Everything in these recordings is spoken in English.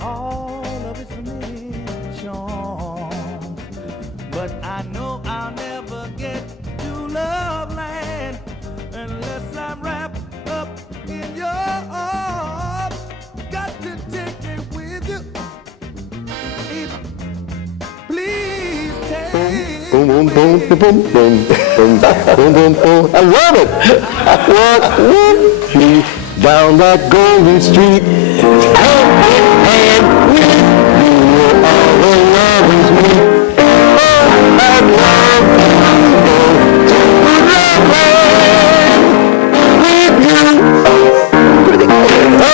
all of its many charms. But I know I'll never get to Loveland unless I'm wrapped up in your arms. Got to take me with you. Please take Boom, boom, boom, boom, boom, boom, boom, boom, boom, boom. I love it. Walk with me down that golden street. Hand in hand with you where all the lovers meet. Oh, I'd love to go to Loveland with you. Pretty good. Oh!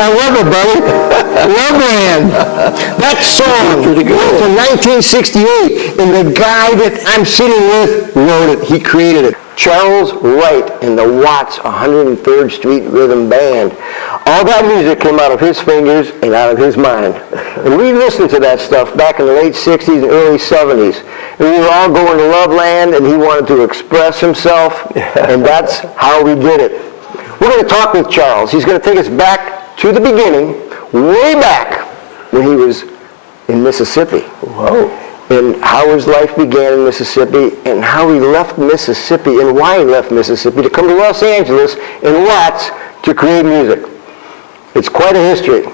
I love it, buddy. Loveland. That song from 1968, and the guy that I'm sitting with wrote it. He created it. Charles Wright and the Watts 103rd Street Rhythm Band. All that music came out of his fingers and out of his mind. And we listened to that stuff back in the late 60s and early 70s. And we were all going to Loveland, and he wanted to express himself, and that's how we did it. We're going to talk with Charles. He's going to take us back to the beginning, way back when he was in Mississippi. Whoa. And how his life began in Mississippi, and how he left Mississippi, and why he left Mississippi to come to Los Angeles and Watts to create music. It's quite a history.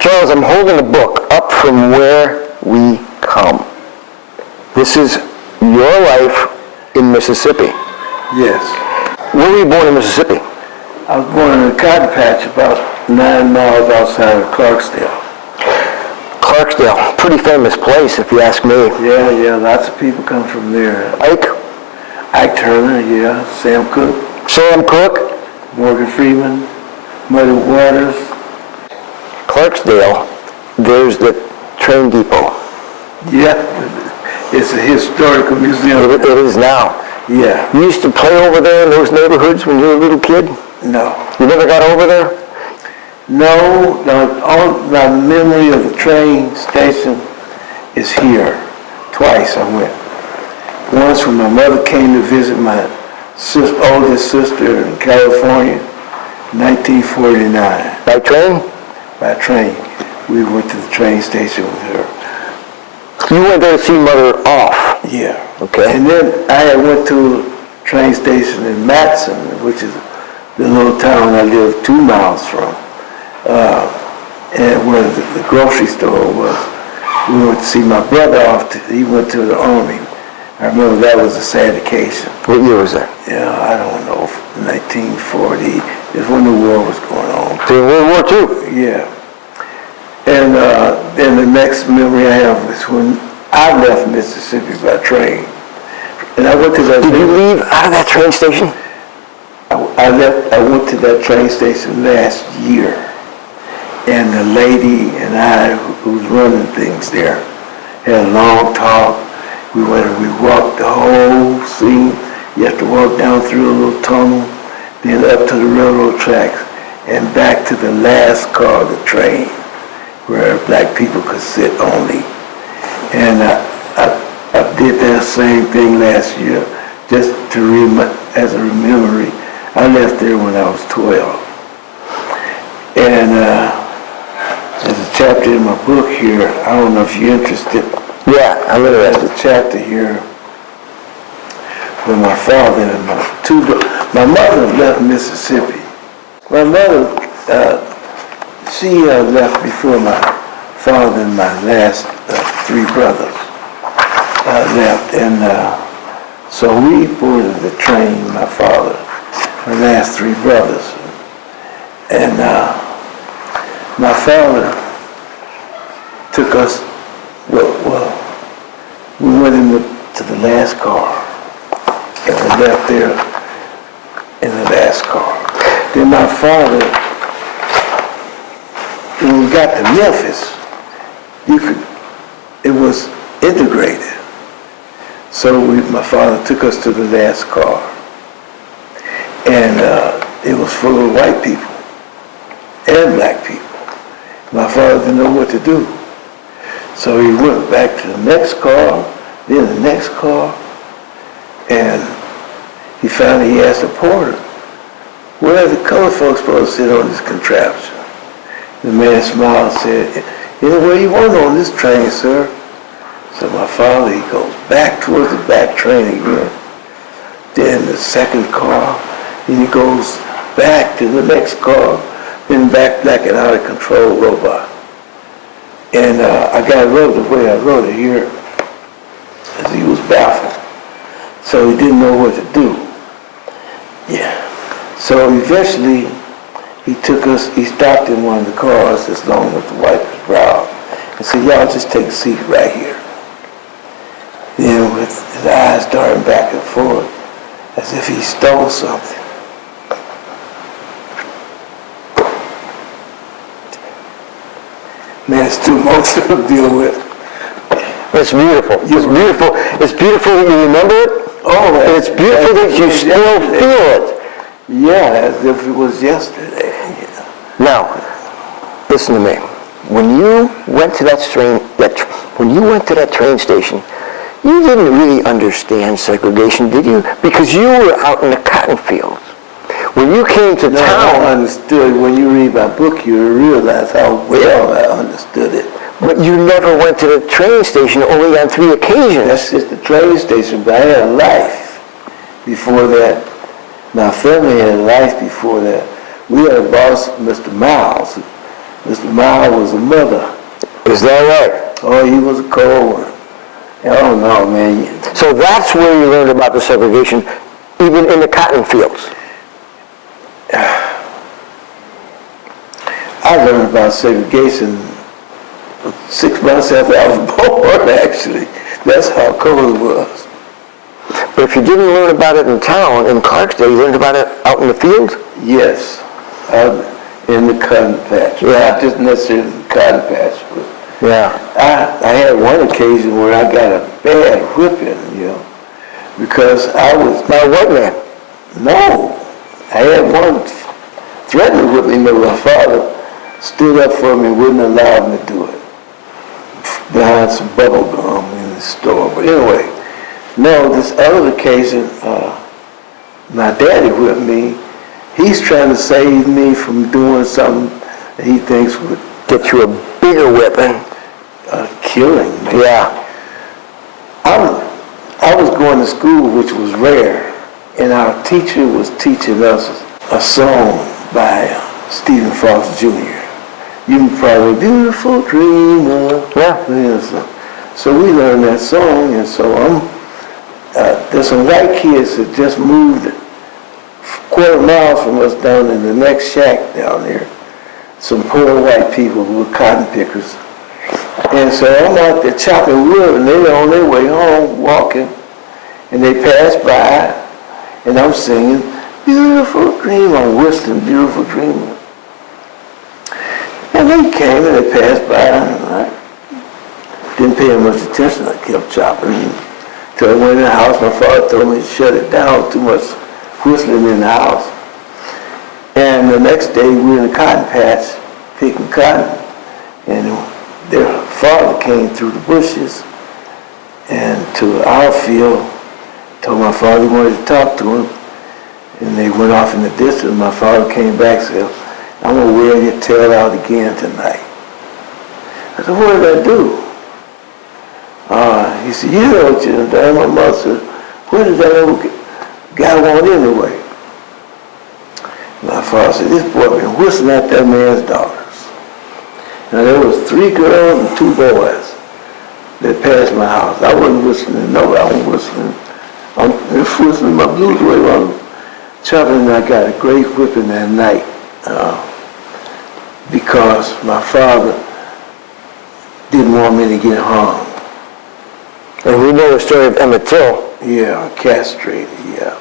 Charles, I'm holding a book up from where we come. This is your life in Mississippi. Yes. Where were you born in Mississippi? I was born in a cotton patch about 9 miles outside of Clarksdale. Clarksdale, pretty famous place if you ask me. Yeah, lots of people come from there. Ike Turner, yeah, Sam Cooke, Morgan Freeman, Muddy Waters. Clarksdale, there's the train depot. Yeah, it's a historical museum. It is now. Yeah. You used to play over there in those neighborhoods when you were a little kid? No. You never got over there? No, all my memory of the train station is here. Twice I went. Once when my mother came to visit my oldest sister in California, 1949. By train? By train. We went to the train station with her. You went there to see Mother off? Yeah. Okay. And then I went to a train station in Matson, which is the little town I lived 2 miles from. And where the grocery store was. We went to see my brother off. He went to the Army. I remember that was a sad occasion. What year was that? Yeah, I don't know, 1940. It's when the war was going on. So World War II? Yeah. And then the next memory I have is when I left Mississippi by train. And I went to that. Did you leave out of that train station? I went to that train station last year. And the lady and I, who was running things there, had a long talk. We went and we walked the whole scene. You have to walk down through a little tunnel, then up to the railroad tracks, and back to the last car of the train, where black people could sit only. And I did that same thing last year, just to as a memory. I left there when I was 12. And there's a chapter in my book here. I don't know if you're interested. Yeah, I'm interested. There's a chapter here where my father and my mother left Mississippi. My mother, she left before my father and my last 3 brothers left. And so we boarded the train, my father, my last 3 brothers. And my father took us, well, we went to the last car, and we left there in the last car. Then my father, when we got to Memphis, it was integrated. So my father took us to the last car, and it was full of white people and black people. My father didn't know what to do. So So he went back to the next car, then the next car, and he finally asked the porter, where are the colored folks supposed to sit on this contraption? The man smiled and said, anywhere you want on this train, sir. So my father, he goes back towards the back train again. Then the second car, then he goes back to the next car, then back like an out-of-control robot. And I got it wrote the way I wrote it here, as he was baffled. So he didn't know what to do. Yeah. So eventually, he stopped in one of the cars as long as the wipe his brow and said, y'all just take a seat right here. Then with his eyes darting back and forth, as if he stole something. Man, it's too much to deal with. It's beautiful. It's beautiful. It's beautiful that you remember it. Oh, man. And it's beautiful that you still feel it. Yeah, as if it was yesterday. Yeah. Now, listen to me. When you went to that train station, you didn't really understand segregation, did you? Because you were out in the cotton fields. When you came to town, I understood. When you read my book, you realize how well I understood it. but you never went to the train station, only on 3 occasions. That's just the train station, but I had a life before that. My family had a life before that. We had a boss, Mr. Miles. Mr. Miles was a mother. Is that right? Oh, he was a cold one. Oh, no, man. So that's where you learned about the segregation, even in the cotton fields. I learned about segregation 6 months after I was born, actually. That's how cold it was. But if you didn't learn about it in town, in Clarksdale, you learned about it out in the field? Yes, in the cotton patch. Yeah. Not just necessarily the cotton patch, but Yeah. I had one occasion where I got a bad whipping, because I was... By a white man? No. I had one threatened to whip me, but my father stood up for me and wouldn't allow me to do it. Behind some bubble gum in the store. But anyway, no, this other occasion, my daddy whipped me. He's trying to save me from doing something that he thinks would Get you a bigger whipping. killing me. Yeah. I was going to school, which was rare, and our teacher was teaching us a song by Stephen Fox Jr. You probably beautiful dreamer. Yeah. So we learned that song, and so there's some white kids that just moved quarter mile from us down in the next shack down there. Some poor white people who were cotton pickers. And so I'm out there chopping wood, and they're on their way home walking, and they pass by, and I'm singing, beautiful dream, I'm whistling, beautiful dreamer. And they came and they passed by, and I didn't pay much attention. I kept chopping until I went in the house. My father told me to shut it down, too much whistling in the house. And the next day we were in the cotton patch picking cotton, and their father came through the bushes and to our field, told my father he wanted to talk to him, and they went off in the distance. My father came back and said, I'm going to wear your tail out again tonight. I said, what did I do? He said, you know what you done. My mother said, what did that old guy want anyway? My father said, this boy been whistling at that man's daughters. Now there was 3 girls and 2 boys that passed my house. I wasn't whistling to nobody. I was whistling. I'm whistling my blues away while I'm chopping, and I got a great whipping that night. Because my father didn't want me to get hung. And we know the story of Emmett Till. Yeah, castrated, yeah.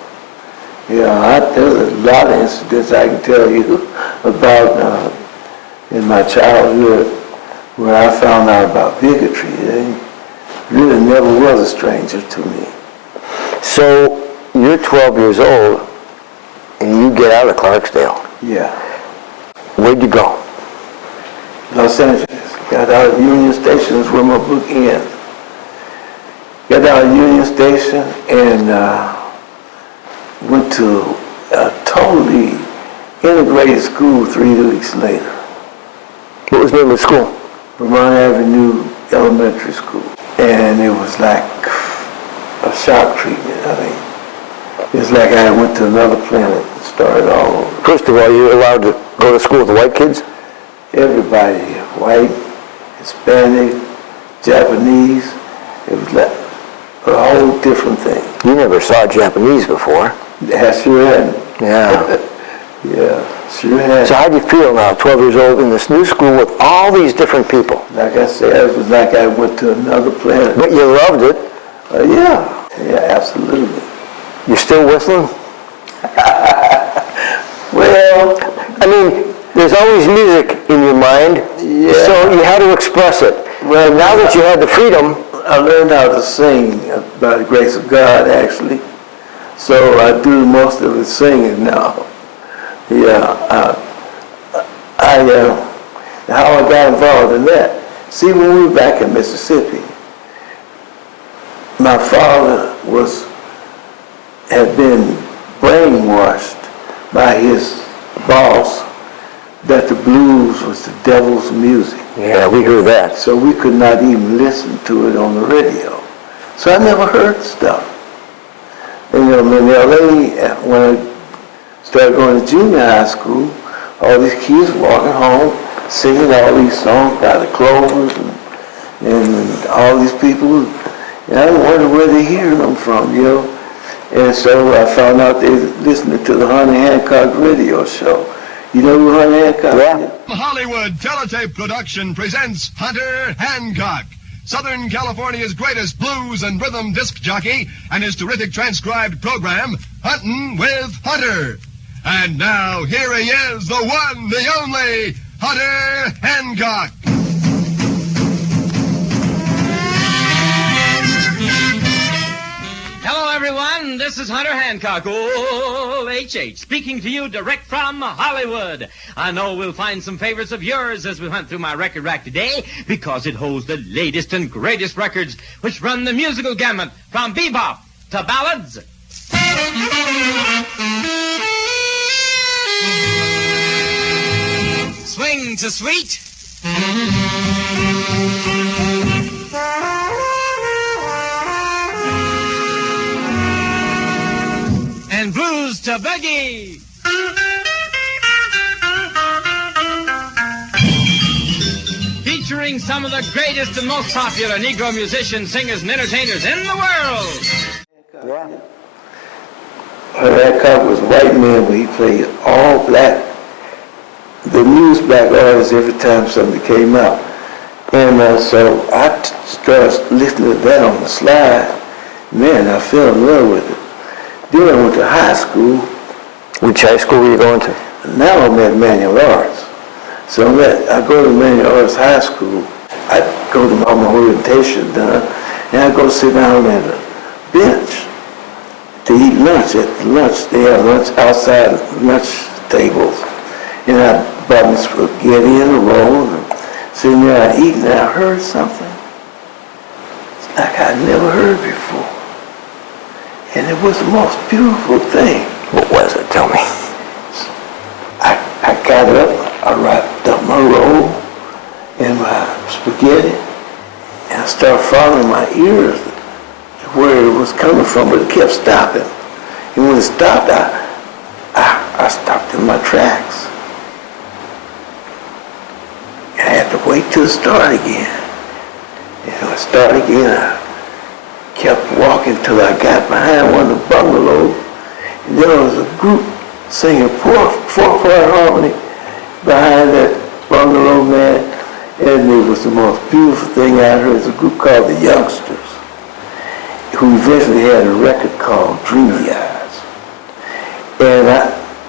Yeah, there's a lot of incidents I can tell you about in my childhood where I found out about bigotry. It really never was a stranger to me. So you're 12 years old, and you get out of Clarksdale. Yeah. Where'd you go? Los Angeles. Got out of Union Station is where my book ends. Got out of Union Station and went to a totally integrated school 3 weeks later. What was the name of the school? Vermont Avenue Elementary School. And it was like a shock treatment. I mean, it's like I went to another planet and started all over. First of all, you were allowed to go to school with the white kids? Everybody, white, Hispanic, Japanese. It was like a whole different thing. You never saw Japanese before. I sure hadn't. Yeah. Yeah, sure had. So how do you feel now, 12 years old, in this new school with all these different people? Like I said, it was like I went to another planet. But you loved it. Yeah, absolutely. You're still whistling? Well, I mean, there's always music in your mind, yeah. so you had to express it. Well, now that you had the freedom, I learned how to sing by the grace of God, actually. So I do most of the singing now. Yeah, how I got involved in that. See, when we were back in Mississippi, my father had been brainwashed by his boss that the blues was the devil's music. yeah, we heard that. So we could not even listen to it on the radio. So I never heard the stuff. And in L.A., when I started going to junior high school, all these kids walking home singing all these songs by the Clovers and all these people. And I wonder where they're hearing them from, you know. And so I found out they were listening to the Hunter Hancock radio show. You know who Hunter Hancock is? Yeah. Hollywood Teletape Production presents Hunter Hancock, Southern California's greatest blues and rhythm disc jockey, and his terrific transcribed program, Huntin' with Hunter. And now, here he is, the one, the only, Hunter Hancock. Hello, everyone. This is Hunter Hancock, O-H-H, speaking to you direct from Hollywood. I know we'll find some favorites of yours as we hunt through my record rack today, because it holds the latest and greatest records which run the musical gamut from bebop to ballads. Swing to sweet. And blues to boogie. Featuring some of the greatest and most popular Negro musicians, singers, and entertainers in the world. Yeah. Hunter Hancock was a white man, but he played all black, the news black artists every time something came out. And so I started listening to that on the slide. Man, I fell in love with it. Then I went to high school. Which high school were you going to? Now I'm at Manual Arts. So I go to Manual Arts High School. I go to all my orientation done, and I go sit down at a bench to eat lunch. At lunch, they have lunch outside lunch tables. And I brought me spaghetti in a roll, and sitting there eating, and I heard something. It's like I'd never heard before. And it was the most beautiful thing. What was it? Tell me. I got up, I wrapped up my roll and my spaghetti, and I started following my ears to where it was coming from, but it kept stopping. And when it stopped, I stopped in my tracks. And I had to wait till it started again. And when it started again, I kept walking till I got behind one of the bungalows. And there was a group singing four-part harmony behind that bungalow, man. And it was the most beautiful thing I heard. It's a group called the Youngsters, who eventually had a record called Dreamy Eyes. And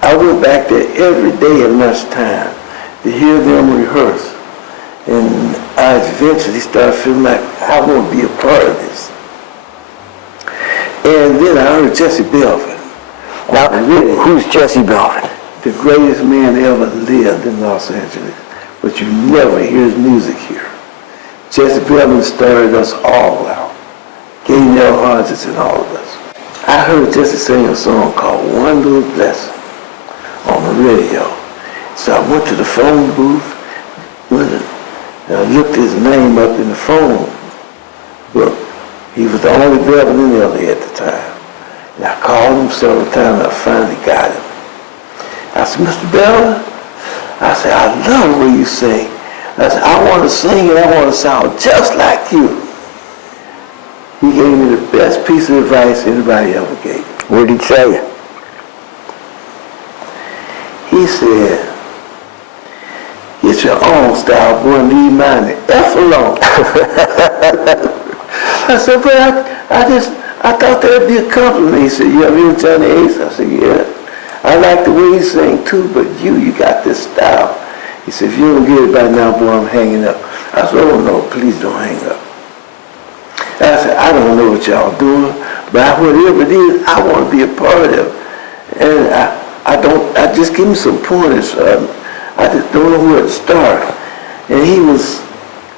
I went back there every day at lunchtime to hear them rehearse. And I eventually started feeling like I want to be a part of this. And then I heard Jesse Belvin. Now, who's Jesse Belvin? The greatest man ever lived in Los Angeles. but you never hear his music here. Jesse Belvin started us all out. Gave Nell Hodges and all of us. I heard Jesse sing a song called One Little Blessing on the radio. So I went to the phone booth and I looked his name up in the phone book. He was the only Belvin in L.A. at the time. And I called him several times and I finally got him. I said, Mr. Belvin, I said, I love the way you sing. I said, I want to sing and I want to sound just like you. He gave me the best piece of advice anybody ever gave. What did he tell you? He said, get your own style, boy, and leave mine the F alone. I said, but I thought that would be a compliment. He said, you ever hear Johnny Ace? I said, yeah. I like the way he sang too, but you got this style. He said, if you don't get it by now, boy, I'm hanging up. I said, oh no, please don't hang up. I said, I don't know what y'all doing, but whatever it is, I want to be a part of it. And I just give me some pointers. I just don't know where to start. And he was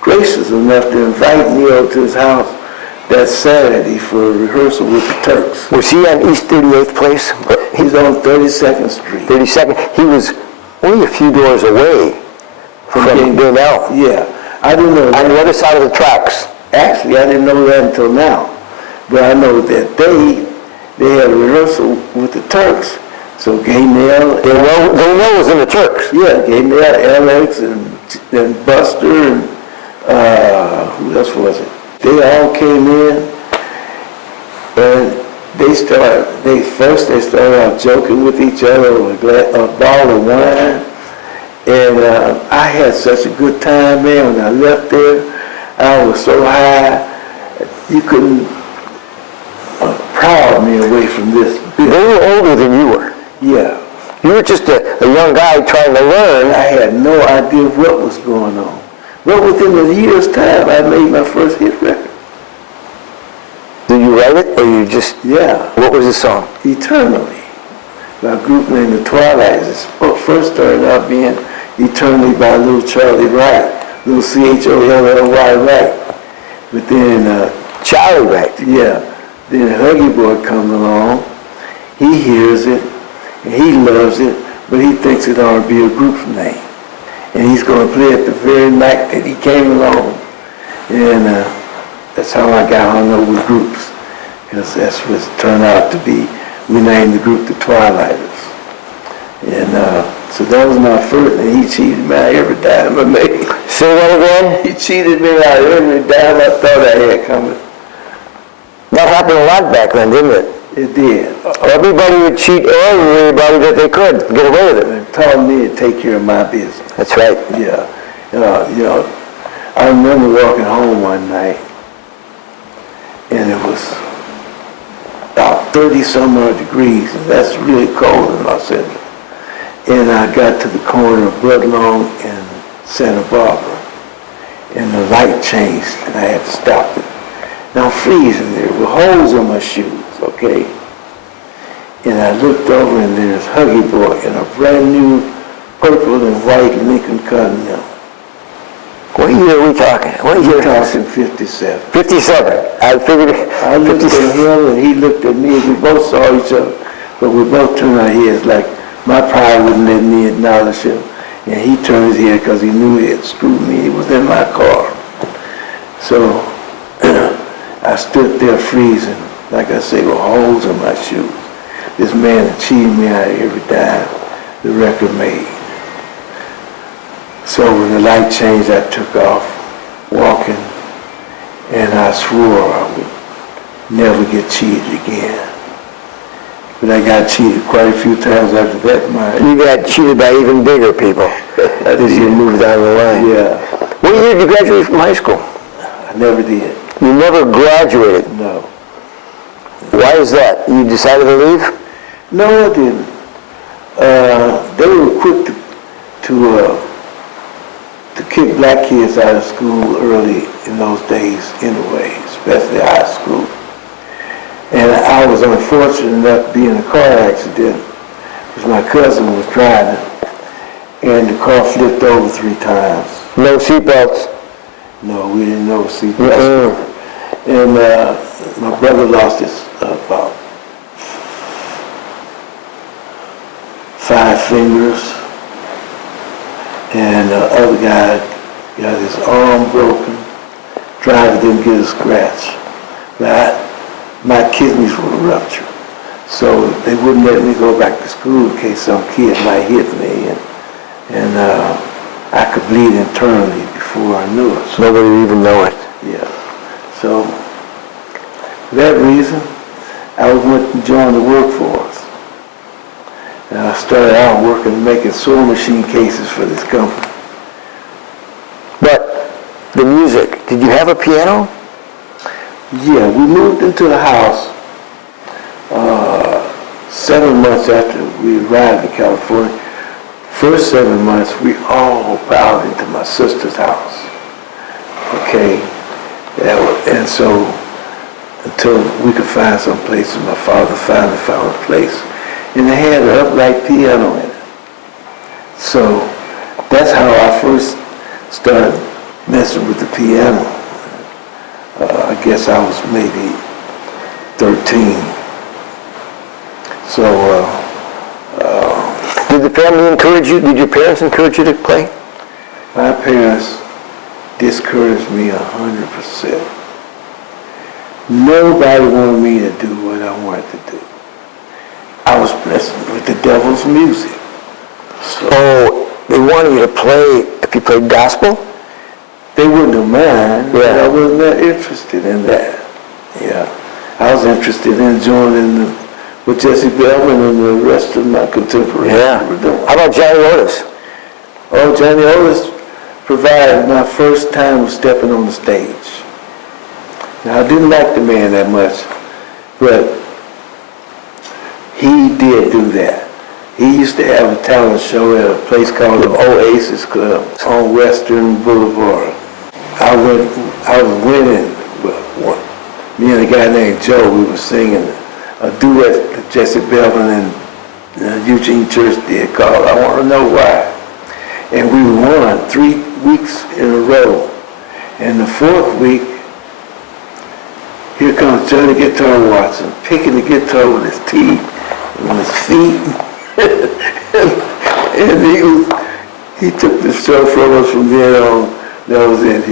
gracious enough to invite me over to his house that Saturday for a rehearsal with the Turks. Was he on East 38th Place? He's on 32nd Street. 32nd? He was only a few doors away from Donnell. Yeah, I didn't know that. On the other side of the tracks. Actually, I didn't know that until now. But I know that they had a rehearsal with the Turks. So Gay Nell was in the Turks. Yeah, Gay Nell, Alex, and Buster, and who else was it? They all came in, and they started out joking with each other over a bottle of wine. And I had such a good time, man. When I left there, I was so high, you couldn't pry me away from this. They were older than you were. Yeah. You were just a young guy trying to learn. I had no idea what was going on. But within a year's time, I made my first hit record. Did you write it, or you just... Yeah. What was the song? Eternally. By a group named The Twilights. It first started out being Eternally by little Charlie Wright. Little C-H-O-L-L-Y Wright. But then... Charlie Wright? Yeah. Then Huggy Boy comes along. He hears it, and he loves it, but he thinks it ought to be a group name. And he's going to play it the very night that he came along. And that's how I got hung up with groups. Because that's what it turned out to be. We named the group the Twilighters. And so that was my first, and he cheated me out every dime I made. Say that again? He cheated me out every dime I thought I had coming. That happened a lot back then, didn't it? It did. Everybody would cheat everybody that they could, get away with it. It taught me to take care of my business. That's right. Yeah. I remember walking home one night, and it was about 30-some-odd degrees, and that's really cold in Los Angeles. And I got to the corner of Budlong and Santa Barbara, and the light changed, and I had to stop it. Now I'm freezing there with holes in my shoes, okay? And I looked over, and there's Huggy Boy in a brand new purple and white Lincoln Continental. What year are we talking? What year? We're talking 57. 57. I figured. I looked at him, and he looked at me, and we both saw each other, but we both turned our heads like my pride wouldn't let me acknowledge him. And he turned his head because he knew he had screwed me. He was in my car. So I stood there freezing, like I say, with holes in my shoes. This man had cheated me out of every dime the record made. So when the light changed, I took off walking, and I swore I would never get cheated again. But I got cheated quite a few times after that. You got cheated by even bigger people as you moved down the line. Yeah. What year did you graduate from high school? I never did. You never graduated? No. Why is that? You decided to leave? No, I didn't. They were quick to kick black kids out of school early in those days anyway, especially high school. And I was unfortunate enough to be in a car accident because my cousin was driving, and the car flipped over 3 times. No seatbelts. No, we didn't know seatbelts. And my brother lost his about 5 fingers, and the other guy got his arm broken. Driver didn't get a scratch. My kidneys were ruptured, so they wouldn't let me go back to school in case some kid might hit me, and I could bleed internally before I knew it. So, Nobody would even know it. yeah. So for that reason, I went and joined the workforce. And I started out working, making sewing machine cases for this company. But the music, did you have a piano? Yeah, we moved into the house 7 months after we arrived in California. First 7 months, we all piled into my sister's house. Okay, and so until we could find some place, and my father finally found a place, and they had an upright piano in it. So that's how I first started messing with the piano. I guess I was maybe 13. So Did the family encourage you? Did your parents encourage you to play? my parents discouraged me 100%. Nobody wanted me to do what I wanted to do. I was blessed with the devil's music. So Oh, they wanted you to play, if you played gospel? they wouldn't have mind, but Yeah. I wasn't that interested in that. Yeah. I was interested in joining with Jesse Belvin and the rest of my contemporaries. were doing. How about Johnny Otis? Oh, Johnny Otis provided my first time of stepping on the stage. Now, I didn't like the man that much, but he did do that. He used to have a talent show at a place called the Oasis Club on Western Boulevard. I was winning. Me and a guy named Joe, we were singing a duet that Jesse Belvin and Eugene Church did called I Want to Know Why. And we won 3 weeks in a row. And the 4th week, here comes Johnny Guitar Watson, picking the guitar with his teeth and with his feet. and he took the show from us from then on. That was it.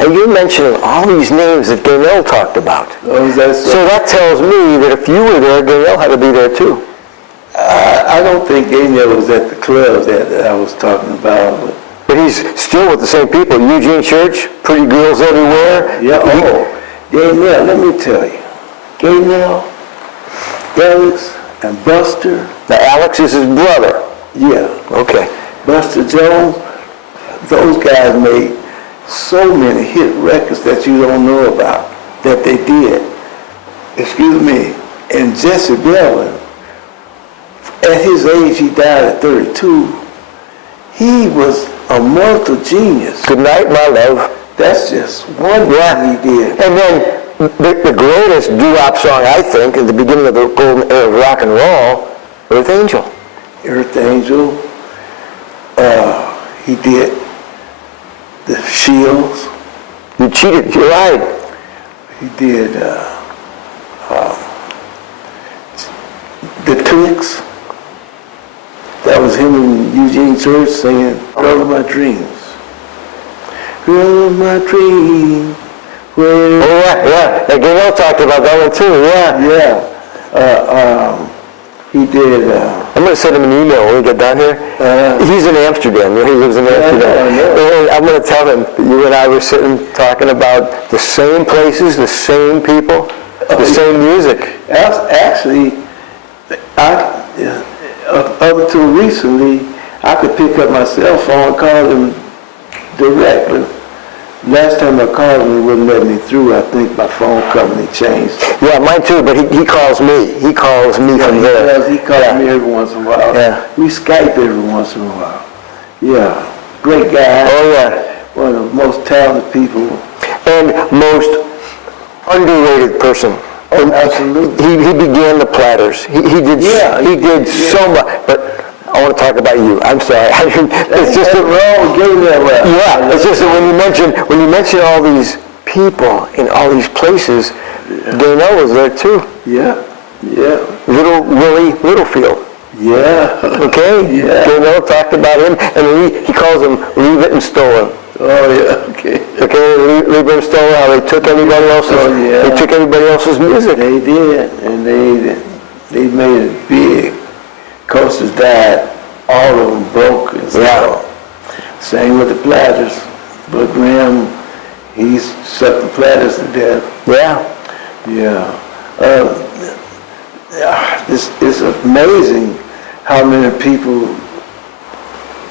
And you're mentioning all these names that Gaynell talked about. Oh, is that so? So that tells me that if you were there, Gaynell had to be there too. I don't think Gaynell was at the club that I was talking about. But he's still with the same people. Eugene Church, pretty girls everywhere. Yeah, Gaynell, let me tell you. Gaynell, Alex, and Buster. Now, Alex is his brother. Yeah. Okay. Buster Jones, those guys made so many hit records that you don't know about, that they did. Excuse me. And Jesse Belvin, at his age, he died at 32. He was a mortal genius. Good night, my love. That's just one thing he did. And then the greatest doo-wop song, I think, at the beginning of the golden era of rock and roll, Earth Angel. Earth Angel. He did the Shields. You cheated, you lied. He did the Clicks. That was him and Eugene Church singing Girl of My Dreams. Girl of My Dreams. Oh, yeah. And Gaynell talked about that one too, yeah. Yeah. He did... I'm going to send him an email when we get down here. He's in Amsterdam. He lives in Amsterdam. I know. And I'm going to tell him that you and I were sitting talking about the same places, the same people, the same music. Actually, up until recently, I could pick up my cell phone and call them directly. Last time I called him, he wouldn't let me through. I think my phone company changed. Yeah, mine too, but he calls me. He calls me from there. He calls me every once in a while. Yeah. We Skype every once in a while. Yeah. Great guy. Oh, yeah. One of the most talented people. And most underrated person. Oh, absolutely. He began the Platters. He did so much. But I want to talk about you. I'm sorry. It's just that Yeah, it's just that when you mention all these people in all these places, Dano was there too. Yeah. Little Willie Littlefield. Yeah. Okay? Yeah. Dano talked about him, and he calls him Leave It and Stolen. Oh, yeah, okay. Okay, Leave It and Stolen, how they took everybody else's music. They did, and they made it big. Coasters died, all of them broke and stuff. Same with the Platters. But Graham, he sucked the Platters to death. Yeah. It's amazing how many people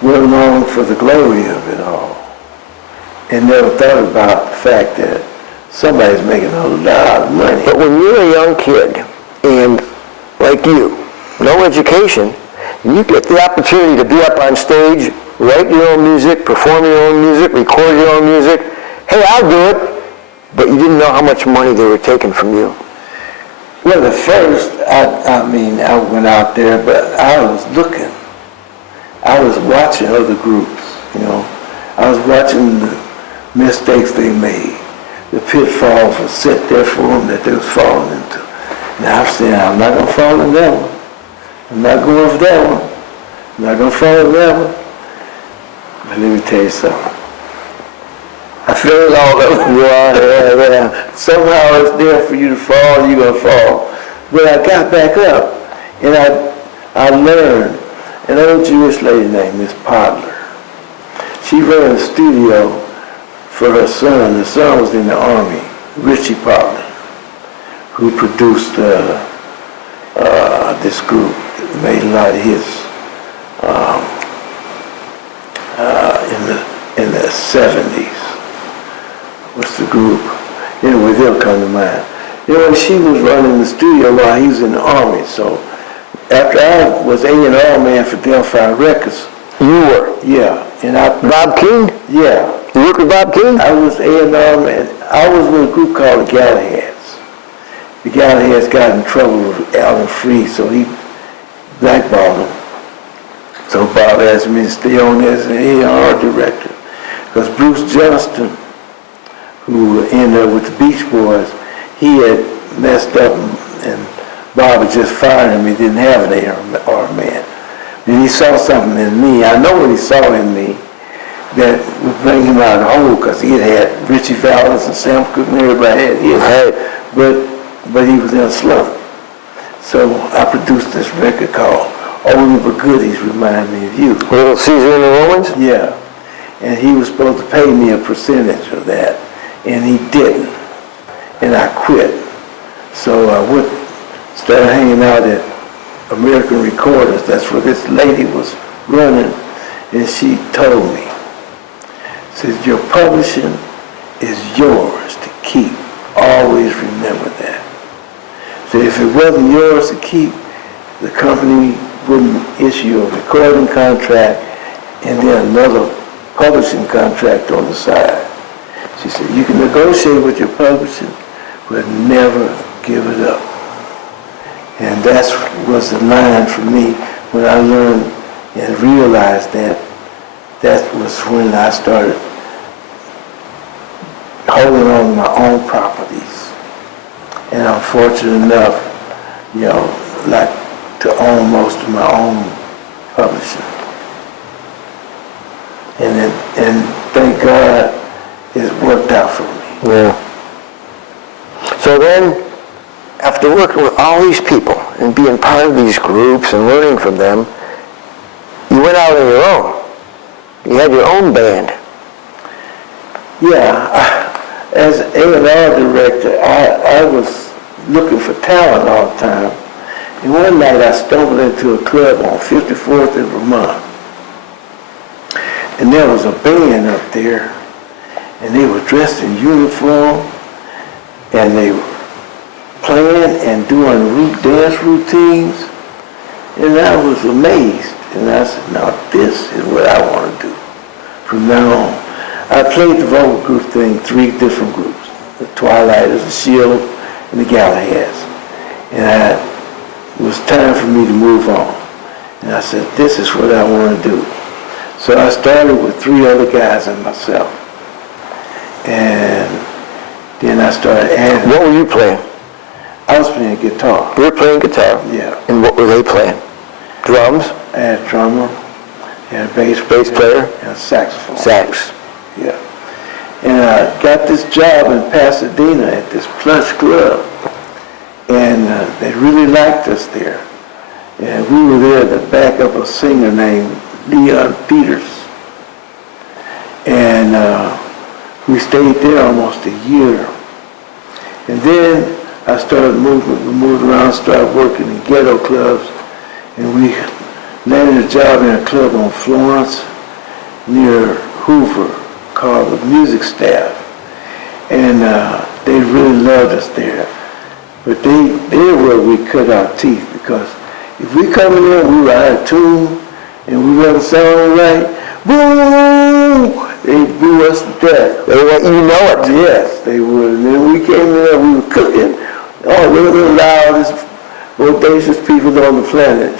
went along for the glory of it all and never thought about the fact that somebody's making a lot of money. But when you're a young kid, and like you, no education, and you get the opportunity to be up on stage, write your own music, perform your own music, record your own music, hey, I'll do it. But you didn't know how much money they were taking from you. Well, at first, I went out there, but I was looking. I was watching other groups, you know. I was watching the mistakes they made, the pitfalls were set there for them that they was falling into. Now I'm saying, I'm not going to fall in that one. I'm not going for that one. I'm not going to fall in that one. But let me tell you something. I failed all of them. Yeah. Somehow it's there for you to fall, you're going to fall. But I got back up, and I learned. An old Jewish lady named Miss Podler. She ran a studio for her son. The son was in the Army, Richie Podler, who produced this group, made a lot of hits in the 70s. What's the group? Anyway, they'll come to mind. You know, she was running the studio while he was in the Army, so after I was A&R man for Delphi Records. You were? Yeah. And Bob King? Yeah. You worked with Bob King? I was A&R man. I was with a group called the Galaheads. The Galaheads got in trouble with Alan Free, so he blackballed him. So Bob asked me to stay on as an A&R director. Because Bruce Johnston, who ended up with the Beach Boys, he had messed up and Bob had just fired him. He didn't have an A&R man. And he saw something in me. I know what he saw in me that would bring him out of the hole, because he had Richie Valens and Sam Cooke and everybody had his. But he was in a slump. So I produced this record called Only But Goodies Remind Me of You. Little Caesar and the Romans? Yeah. And he was supposed to pay me a percentage of that, and he didn't. And I quit. So I started hanging out at American Recorders. That's where this lady was running, and she told me, says, your publishing is yours to keep. Always remember that. So if it wasn't yours to keep, the company wouldn't issue a recording contract and then another publishing contract on the side. She said, you can negotiate with your publishing, but never give it up. And that was the line for me when I learned and realized that. That was when I started holding on to my own properties. And I'm fortunate enough, like to own most of my own publishing. And thank God it's worked out for me. Yeah. So then, after working with all these people and being part of these groups and learning from them, you went out on your own. You had your own band. Yeah. As A&R director, I was looking for talent all the time. And one night I stumbled into a club on 54th in Vermont. And there was a band up there, and they were dressed in uniform, and they were playing and doing dance routines. And I was amazed. And I said, now this is what I want to do from now on. I played the vocal group thing, 3 different groups, the Twilighters, the Shield, and the Galaheads. And it was time for me to move on. And I said, this is what I want to do. So I started with 3 other guys and myself. And then I started adding. What were you playing? I was playing guitar. You were playing guitar? Yeah. And what were they playing? Drums? I had a drummer, had a bass player? and a saxophone. Sax. Yeah. And I got this job in Pasadena at this plush club. And they really liked us there. And we were there to back up a singer named Leon Peters. And we stayed there almost a year. And then I started moving, we moved around, started working in ghetto clubs. And we landed a job in a club on Florence near Hoover called the Music Staff. And they really loved us there. But they're where we cut our teeth, because if we come in there, we were out of tune, and we wasn't sounding right, boo! They boo us to death. They let you know it. Yes, they would. And then we came in there, we were cooking. Oh, we were the loudest, audacious people on the planet.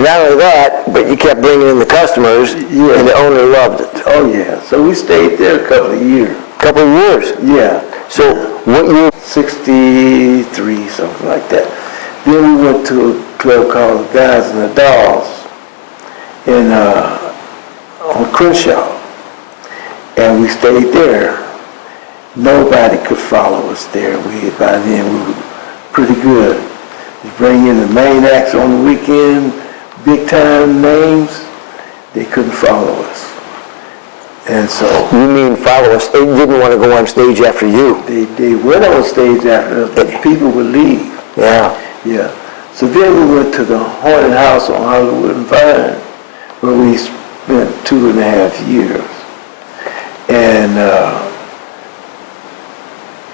Not only that, but you kept bringing in the customers, and the owner loved it. Oh, yeah. So we stayed there a couple of years. Couple of years? Yeah. So what year? 63, something like that. Then we went to a club called the Guys and the Dolls on Crenshaw. And we stayed there. Nobody could follow us there. By then we were pretty good. We bring in the main acts on the weekend, big time names, they couldn't follow us. And so... You mean follow us? They didn't want to go on stage after you. They went on stage after us, but people would leave. Yeah. Yeah. So then we went to the Haunted House on Hollywood and Vine, where we spent 2.5 years. And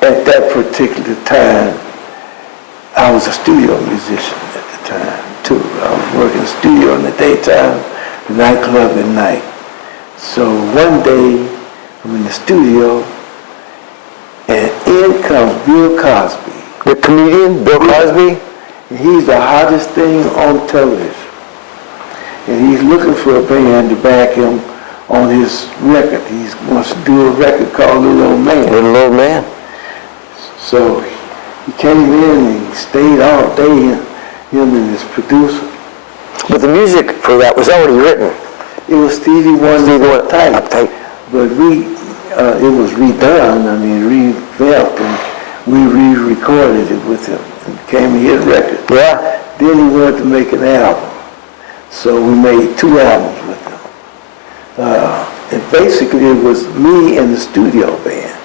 at that particular time, I was a studio musician at the time, too. I was working studio in the daytime, the nightclub at night. So one day, I'm in the studio, and in comes Bill Cosby. The comedian, Bill Cosby? And he's the hottest thing on television. And he's looking for a band to back him on his record. He wants to do a record called Little Old Man. Little Old Man. So he came in and he stayed all day, him and his producer. But the music for that was already written. It was Stevie Wonder Uptight. But it was redone, revamped, and we re-recorded it with him. It became a hit record. Yeah. Then he wanted to make an album. So we made 2 albums with him. And basically it was me and the studio band.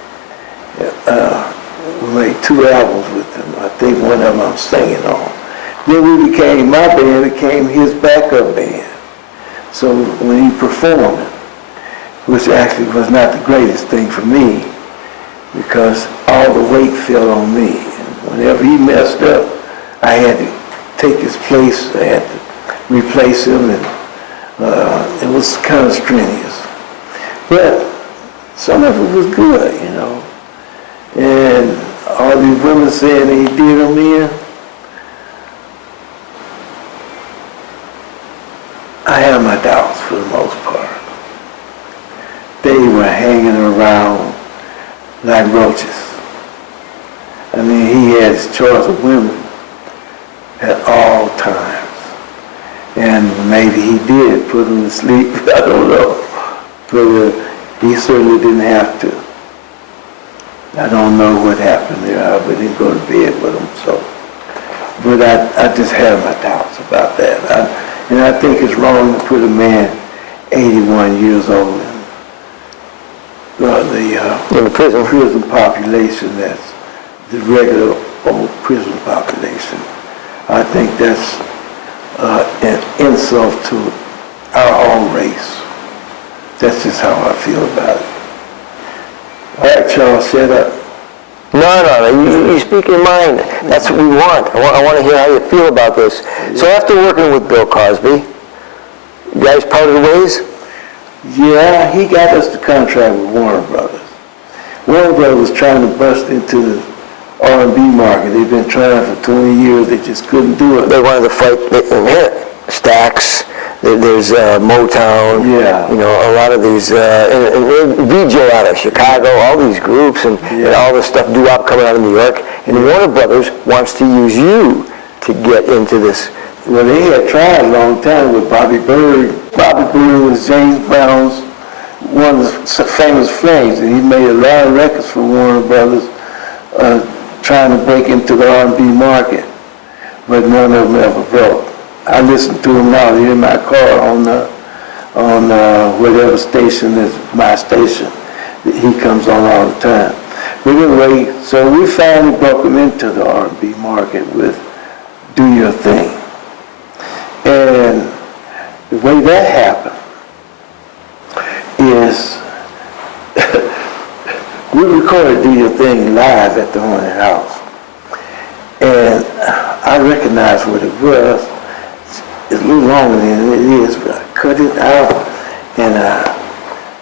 We made 2 albums with him. I think one of them I'm singing on. Then my band became his backup band. So when he performed, which actually was not the greatest thing for me, because all the weight fell on me. And whenever he messed up, I had to take his place. I had to replace him, and it was kind of strenuous. But some of it was good, And all these women saying they did him in, I have my doubts for the most part. They were hanging around like roaches. He had his choice of women at all times. And maybe he did put them to sleep, I don't know. But he certainly didn't have to. I don't know what happened there. I didn't go to bed with him, so. But I just have my doubts about that. And I think it's wrong to put a man 81 years old in the prison population that's the regular old prison population. I think that's an insult to our own race. That's just how I feel about it. All right, Charles, shut up. No, you speak your mind. That's what we want. I want to hear how you feel about this. So after working with Bill Cosby, you guys parted ways? Yeah, he got us the contract with Warner Brothers. Warner Brothers was trying to bust into the R&B market. They've been trying for 20 years. They just couldn't do it. They wanted to fight Stax, There's Motown. Yeah. You know, a lot of these, and VJ out of Chicago, all these groups, and all this stuff, doo-wop coming out of New York. And Warner Brothers wants to use you to get into this. Well, they had tried a long time with Bobby Bird. Bobby Bird was James Brown's one of the famous flames, and he made a lot of records for Warner Brothers, trying to break into the R&B market, but none of them ever broke. I listen to them now. They're in my car on whatever station is my station. He comes on all the time. But anyway, so we finally broke him into the R&B market with "Do Your Thing," and the way that happened is we recorded "Do Your Thing" live at the haunted house, and I recognized what it was. It's a little longer than it is, but I cut it out and I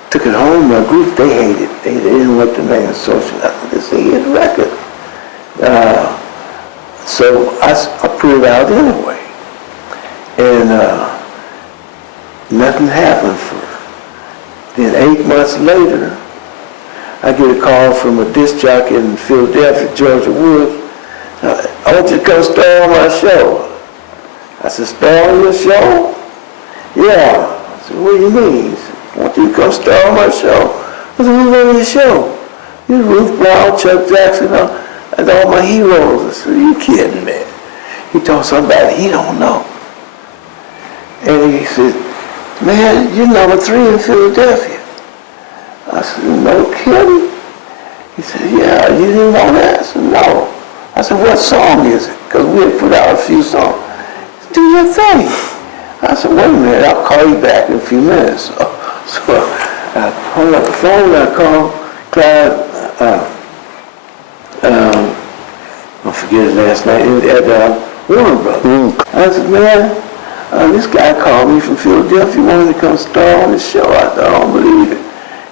took it home. My group, they hated it. They didn't want the name associated. I said, this is a hit record. So I put it out anyway. And nothing happened for it. Then 8 months later, I get a call from a disc jockey in Philadelphia, Georgia Woods. I want you to come star on my show. I said, star on your show? Yeah. I said, what do you mean? He said, I want you to come star on my show. I said, who's on your show? You're Ruth Brown, Chuck Jackson, and all my heroes. I said, you kidding me? He told somebody he don't know. And he said, man, you're number 3 in Philadelphia. I said, no kidding? He said, yeah, you didn't know that? I said, no. I said, what song is it? Because we had put out a few songs. Do your thing. I said, wait a minute, I'll call you back in a few minutes. So I hung up the phone and I called Clyde, I forget his last name, at Warner Brothers. I said, man, this guy called me from Philadelphia, wanted to come star on the show. I said, I don't believe it.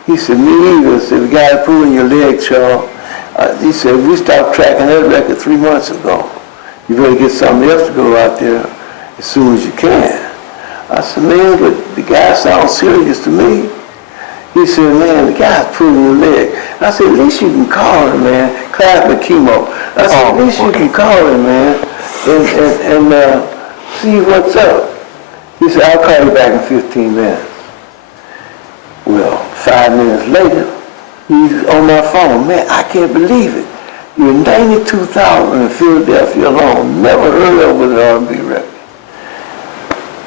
He said, me either. I said, the guy pulling your leg, Charles. He said, we stopped tracking that record 3 months ago. You better get something else to go out there as soon as you can. I said, man, but the guy sounds serious to me. He said, man, the guy's pulling your leg. I said, at least you can call him, man. Clyde McKemo. I said, at least you can call him, man, and see what's up. He said, I'll call you back in 15 minutes. Well, 5 minutes later, he's on my phone. Man, I can't believe it. You're 92,000 in Philadelphia alone. Never heard of with an R&B record.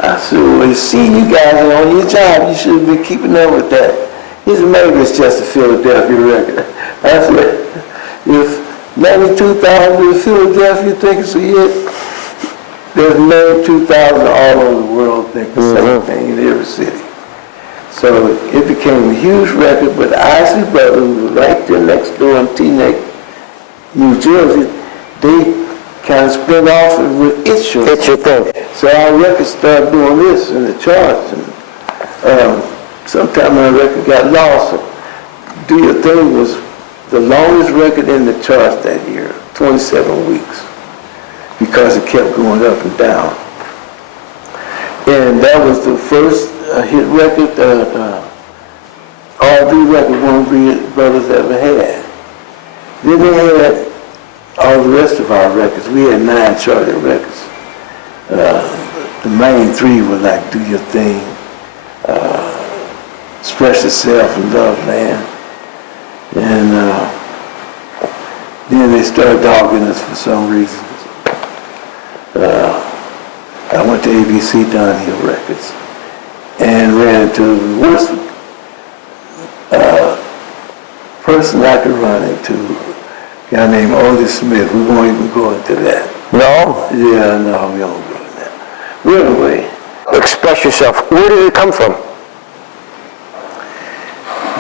I said, well, you see, you guys are on your job. You should have been keeping up with that. He said, maybe it's just a Philadelphia record. I said, if 92,000 in Philadelphia think it's a hit, there's 92,000 all over the world think the same thing in every city. So it became a huge record, but the Isley Brothers, who was right there next door in Teaneck, New Jersey, they kind of split off with It's Your Thing. So our record started doing this in the charts, and sometime our record got lost. So Do Your Thing was the longest record in the charts that year, 27 weeks, because it kept going up and down. And that was the first hit record, R&B record Warner Brothers ever had. Then they had all the rest of our records. We had 9 charted records. The main 3 were like Do Your Thing, Express Yourself, and Loveland. And then they started dogging us for some reason. I went to ABC Dunhill Records and ran into the worst person I could run into, a guy named Otis Smith. We won't even go into that. No? Yeah, no, we won't go into that. But anyway. Express Yourself. Where did it come from?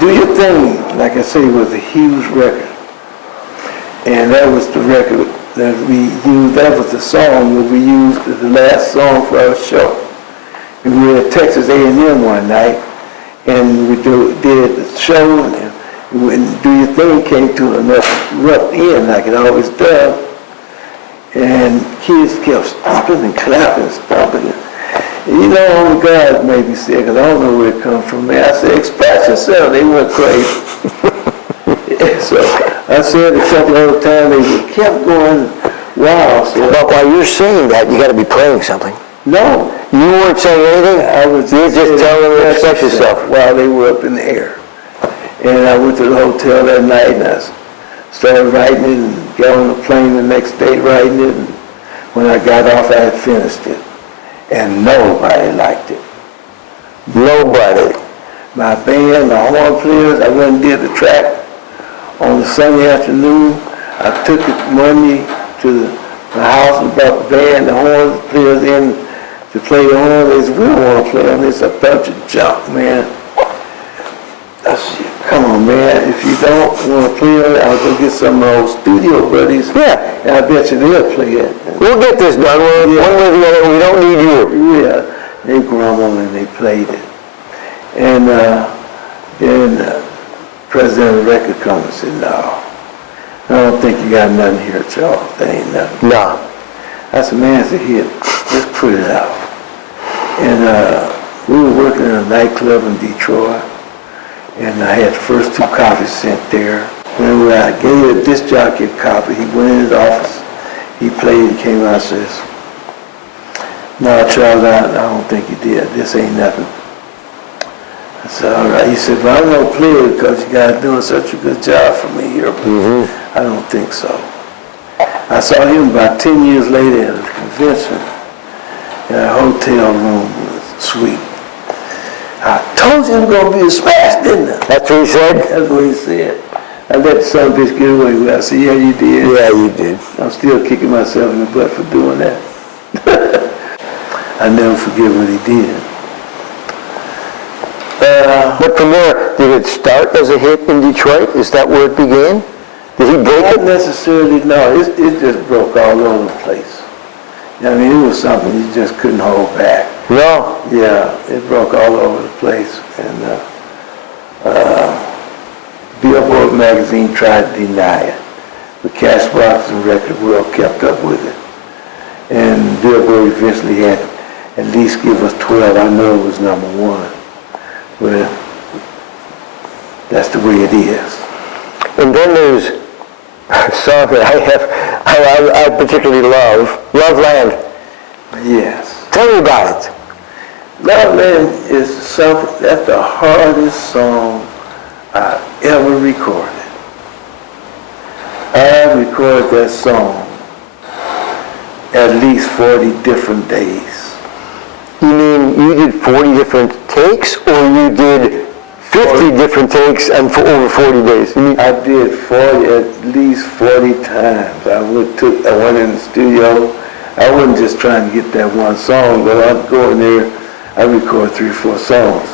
Do Your Thing, like I say, was a huge record. And that was the record that we used. That was the song that we used as the last song for our show. And we were at Texas A&M one night, and we did the show, and when Do Your Thing came to an abrupt end, like it always does, and kids kept stomping and clapping and stomping. You know, only God made me say it, because I don't know where it comes from, man. I said, express yourself. They went crazy. So I said a couple other times, they kept going wild. So But while you're saying that, you got to be playing something. no, You weren't saying anything? I was You were just telling them to express yourself. while they were up in the air. And I went to the hotel that night, and I started writing it, and got on the plane the next day writing it. And when I got off, I had finished it. And nobody liked it. Nobody. My band, the horn players, I went and did the track on the Sunday afternoon. I took it Monday to my house and brought the band, the horn players in to play the horn. They said, we don't want to play on this, a bunch of junk, man. I said, come on, man, if you don't want to play on it, I'll go get some of my old studio buddies. Yeah. And I bet you they'll play it. We'll get this done. One way or the other, we don't need you. Yeah, they grumbled and they played it. And then president of the record comes and said, no, I don't think you got nothing here, Charles. There ain't nothing. No. I said, man, it's a hit. Let's put it out. And we were working in a nightclub in Detroit, and I had the first 2 copies sent there. And when I gave a disc jockey a copy, he went in his office, he played, he came out and says, no, Charles, I don't think you did. This ain't nothing. I said, all right. He said, well, I'm going to play it because you guys are doing such a good job for me here, but I don't think so. I saw him about 10 years later at a convention in a hotel room suite. I told you it was going to be a smash, didn't I? That's what he said? That's what he said. I let the son of a bitch get away with it. I said, yeah, you did. Yeah, you did. I'm still kicking myself in the butt for doing that. I never forget what he did. But from there, did it start as a hit in Detroit? Is that where it began? Did he break Not it? necessarily, no. It just broke all over the place. I mean, it was something you just couldn't hold back. No. Yeah, it broke all over the place. And Billboard magazine tried to deny it. The Cashbox and Record World kept up with it. And Billboard eventually had to at least give us 12. I know it was number 1. But that's the way it is. And then there's a song that I particularly love, Loveland. Yes. Tell me about it. Loveland is something, that's the hardest song I ever recorded. I recorded that song at least 40 different days. You mean you did 40 different takes, or you did 50 different takes and for over 40 days? I did at least 40 times. I went in the studio. I wasn't just trying to get that one song, but I'd go in there, I'd record 3 or 4 songs,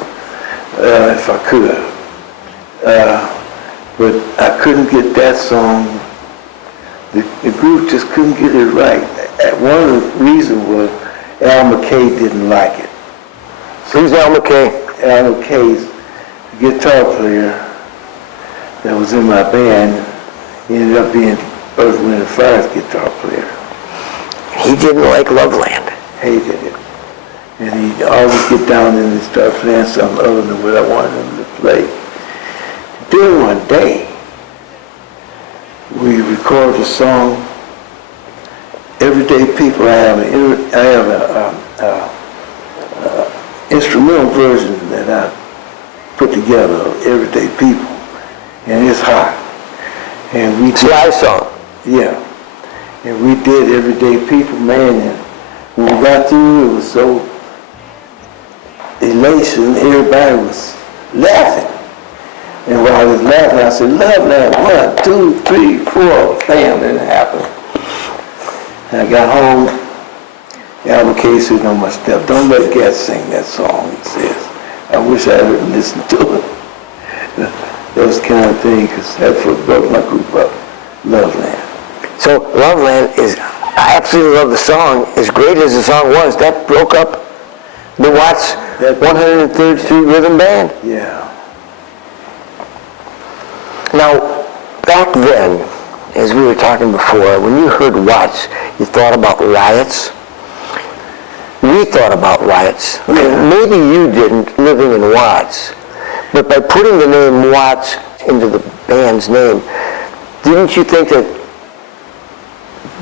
if I could. But I couldn't get that song. The group just couldn't get it right. One of the reasons was Al McKay didn't like it. Who's Al McKay? Al McKay's guitar player that was in my band. He ended up being Earth, Wind & Fire's guitar player. He didn't like Loveland. Hated it. And he'd always get down and start playing something other than what I wanted him to play. Then one day, we recorded a song, Everyday People. I have an instrumental version that I put together of Everyday People, and it's hot. And we Sly song. Yeah. And we did Everyday People, man, and when we got through, it was so elation, everybody was laughing. And while I was laughing, I said, Loveland, 1, 2, 3, 4, bam, and it happened. And I got home, Al McKay said, no, my step, don't let Gat sing that song, he says. I wish I had listened to it. That was the kind of thing, because that's what broke my group up, Loveland. So Loveland is, I absolutely love the song. As great as the song was, that broke up the Watts 103rd Street Rhythm Band. Yeah. Now, back then, as we were talking before, when you heard Watts, you thought about riots. We we thought about Riots. Maybe you didn't, living in Watts, but by putting the name Watts into the band's name, didn't you think that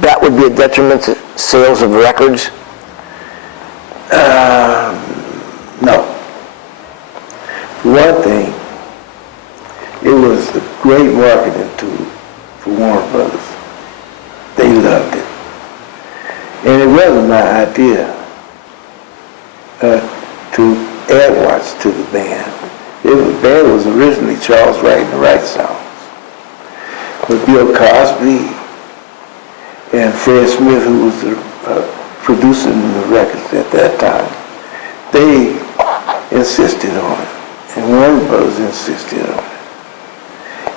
that would be a detriment to sales of records? No. For one thing, it was a great marketing tool for Warner Brothers. They loved it. And it wasn't my idea to add Watts to the band. The band was originally Charles Wright and the Wright Sounds. But Bill Cosby and Fred Smith, who was producing the records at that time, they insisted on it. And Warner Brothers insisted on it.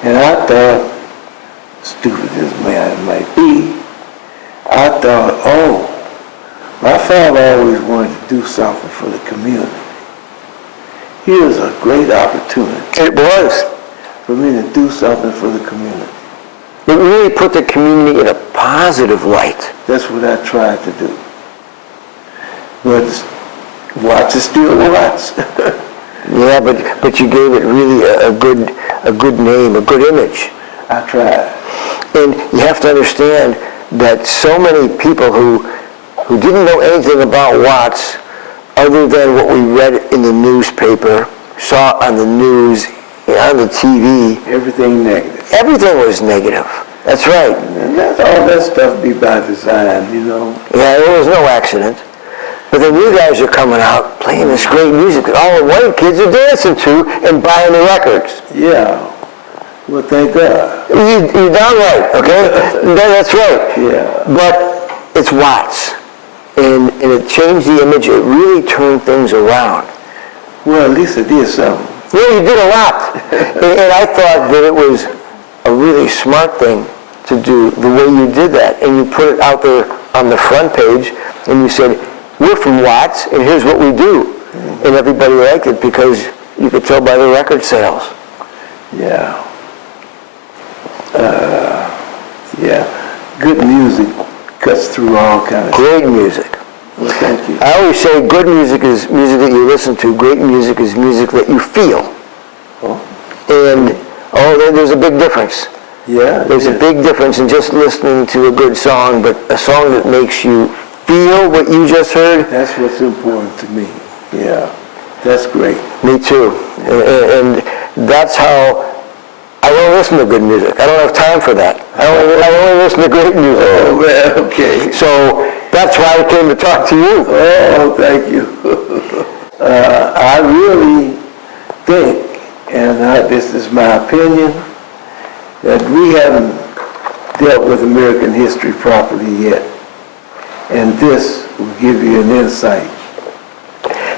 And I thought, stupid as man might be, I thought, oh, my father always wanted to do something for the community. Here's a great opportunity. It was. For me to do something for the community. It really put the community in a positive light. That's what I tried to do. But Watts is still Watts. Yeah, but you gave it really a good name, a good image. I tried. And you have to understand that so many people who didn't know anything about Watts other than what we read in the newspaper, saw on the news, on the TV. Everything negative. Everything was negative. That's right. And that's all that stuff be by design, you know. Yeah, there was no accident. But then you guys are coming out playing this great music that all the white kids are dancing to and buying the records. Yeah. Well, thank God. You're darn right, okay? That's right. Yeah. But it's Watts. And it changed the image. It really turned things around. Well, at least it did something. Yeah, you did a lot. And I thought that it was a really smart thing to do the way you did that. And you put it out there on the front page and you said, we're from Watts and here's what we do. Mm-hmm. And everybody liked it because you could tell by the record sales. Yeah. Good music cuts through all kinds of Great music. Well, thank you. I always say good music is music that you listen to. Great music is music that you feel. Oh. And, there's a big difference. Yeah. There's a big difference in just listening to a good song, but a song that makes you feel what you just heard. That's what's important to me. Yeah. That's great. Me too. And that's how I don't listen to good music. I don't have time for that. I only listen to great music. Oh, well, okay. So that's why I came to talk to you. Oh, thank you. I really think, and this is my opinion, that we haven't dealt with American history properly yet. And this will give you an insight.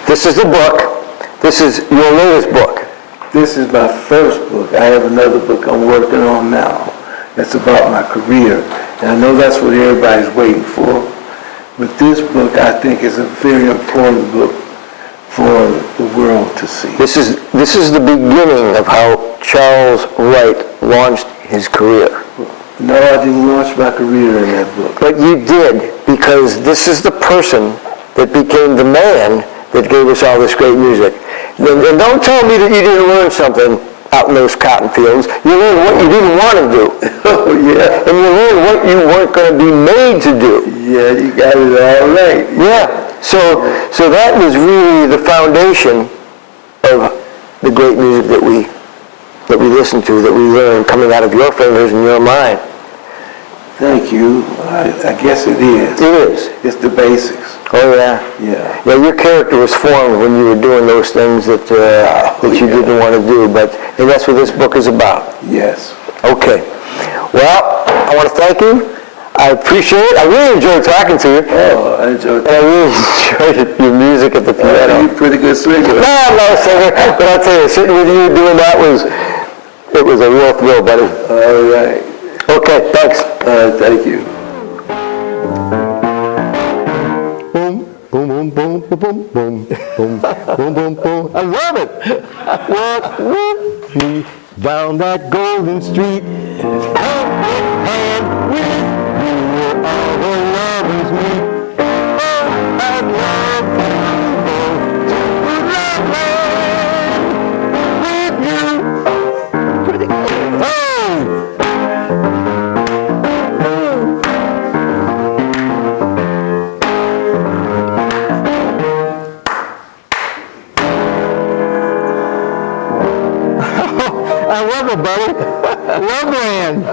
This is the book. This is your latest book. This is my first book. I have another book I'm working on now. That's about my career. And I know that's what everybody's waiting for. But this book, I think, is a very important book for the world to see. This is the beginning of how Charles Wright launched his career. No, I didn't launch my career in that book. But you did, because this is the person that became the man that gave us all this great music. And don't tell me that you didn't learn something out in those cotton fields. You learned what you didn't want to do. Oh, yeah. And you learned what you weren't going to be made to do. Yeah, you got it all right. Yeah. So that was really the foundation of the great music that we listen to, that we learn coming out of your fingers and your mind. Thank you. I guess it is. It is. It's the basics. Oh, yeah. Yeah. Yeah, your character was formed when you were doing those things that you didn't want to do, and that's what this book is about. Yes. Okay. Well, I want to thank you. I appreciate it. I really enjoyed talking to you. Oh, I enjoyed And I really enjoyed your music at the piano. You're a pretty good singer. No, I'm not a singer, but I'll tell you, sitting with you doing that was a real thrill, buddy. All right. Okay, thanks. Thank you. Boom, boom, boom, boom, boom, boom, boom, boom, boom, boom. I love it. Walk with me down that golden street. Hand with you where all the lovers meet. Oh, I love I love it, buddy. Loveland.